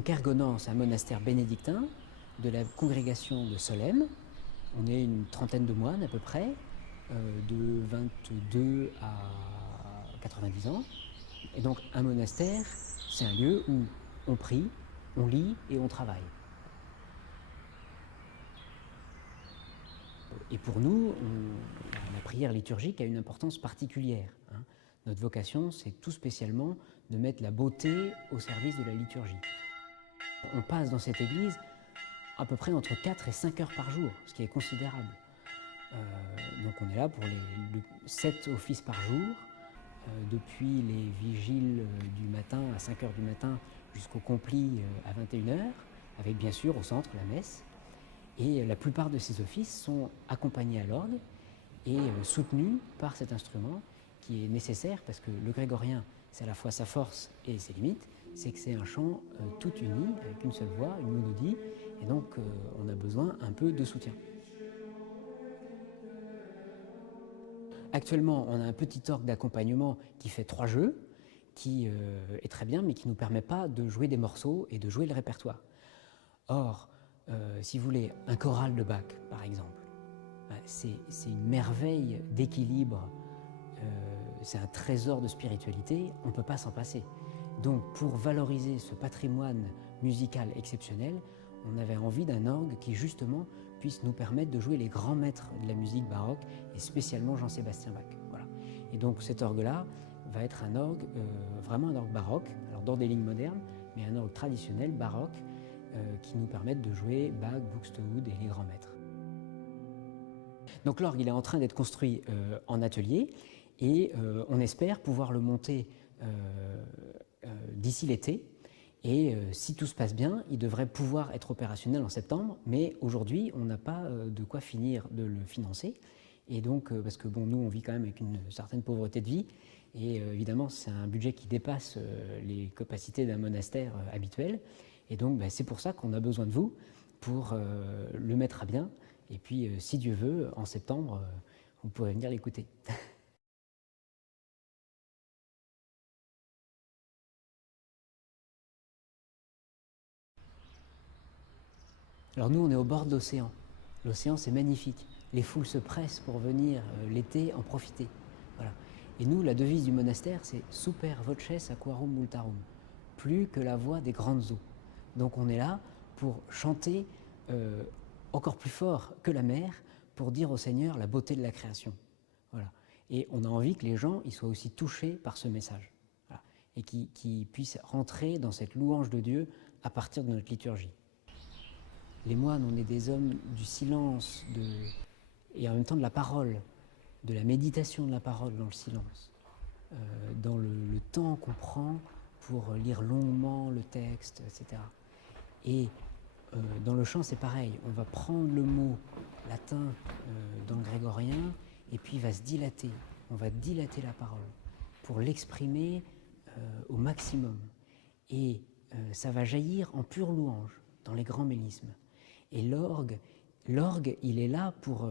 Kergonan, c'est un monastère bénédictin de la congrégation de Solesmes. On est une trentaine de moines à peu près, de 22 à 90 ans. Et donc un monastère, c'est un lieu où on prie, on lit et on travaille. Et pour nous, la prière liturgique a une importance particulière. Notre vocation, c'est tout spécialement de mettre la beauté au service de la liturgie. On passe dans cette église à peu près entre 4 et 5 heures par jour, ce qui est considérable. Donc on est là pour les 7 offices par jour, depuis les vigiles du matin à 5 heures du matin jusqu'au complit à 21 heures, avec bien sûr au centre la messe. Et la plupart de ces offices sont accompagnés à l'orgue et soutenus par cet instrument qui est nécessaire parce que le grégorien, c'est à la fois sa force et ses limites, c'est que c'est un chant tout uni, avec une seule voix, une monodie, et donc on a besoin un peu de soutien. Actuellement, on a un petit orgue d'accompagnement qui fait 3 jeux, qui est très bien, mais qui ne nous permet pas de jouer des morceaux et de jouer le répertoire. Or, si vous voulez, un choral de Bach, par exemple, c'est une merveille d'équilibre, c'est un trésor de spiritualité, on ne peut pas s'en passer. Donc, pour valoriser ce patrimoine musical exceptionnel, on avait envie d'un orgue qui, justement, puisse nous permettre de jouer les grands maîtres de la musique baroque, et spécialement Jean-Sébastien Bach. Voilà. Et donc, cet orgue-là va être un orgue, vraiment un orgue baroque, alors dans des lignes modernes, mais un orgue traditionnel, baroque, qui nous permettent de jouer Bach, Buxtehude et les grands maîtres. Donc l'orgue, il est en train d'être construit en atelier et on espère pouvoir le monter d'ici l'été. Et si tout se passe bien, il devrait pouvoir être opérationnel en septembre, mais aujourd'hui, on n'a pas de quoi finir de le financer. Et donc, parce que bon, nous, on vit quand même avec une certaine pauvreté de vie, et évidemment, c'est un budget qui dépasse les capacités d'un monastère habituel. Et donc, c'est pour ça qu'on a besoin de vous pour le mettre à bien. Et puis, si Dieu veut, en septembre, vous pourrez venir l'écouter. Alors nous, on est au bord de l'océan. L'océan, c'est magnifique. Les foules se pressent pour venir l'été en profiter. Voilà. Et nous, la devise du monastère, c'est Super voces aquarum multarum, plus que la voix des grandes eaux. Donc on est là pour chanter encore plus fort que la mer, pour dire au Seigneur la beauté de la création. Voilà. Et on a envie que les gens ils soient aussi touchés par ce message. Voilà. Et qu'ils puissent rentrer dans cette louange de Dieu à partir de notre liturgie. Les moines, on est des hommes du silence et en même temps de la parole, de la méditation de la parole dans le silence, dans le temps qu'on prend pour lire longuement le texte, etc. Et dans le chant, c'est pareil. On va prendre le mot latin dans le grégorien et puis il va se dilater. On va dilater la parole pour l'exprimer au maximum. Et ça va jaillir en pure louange dans les grands mélismes. Et l'orgue, il est là pour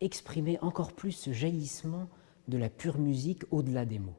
exprimer encore plus ce jaillissement de la pure musique au-delà des mots.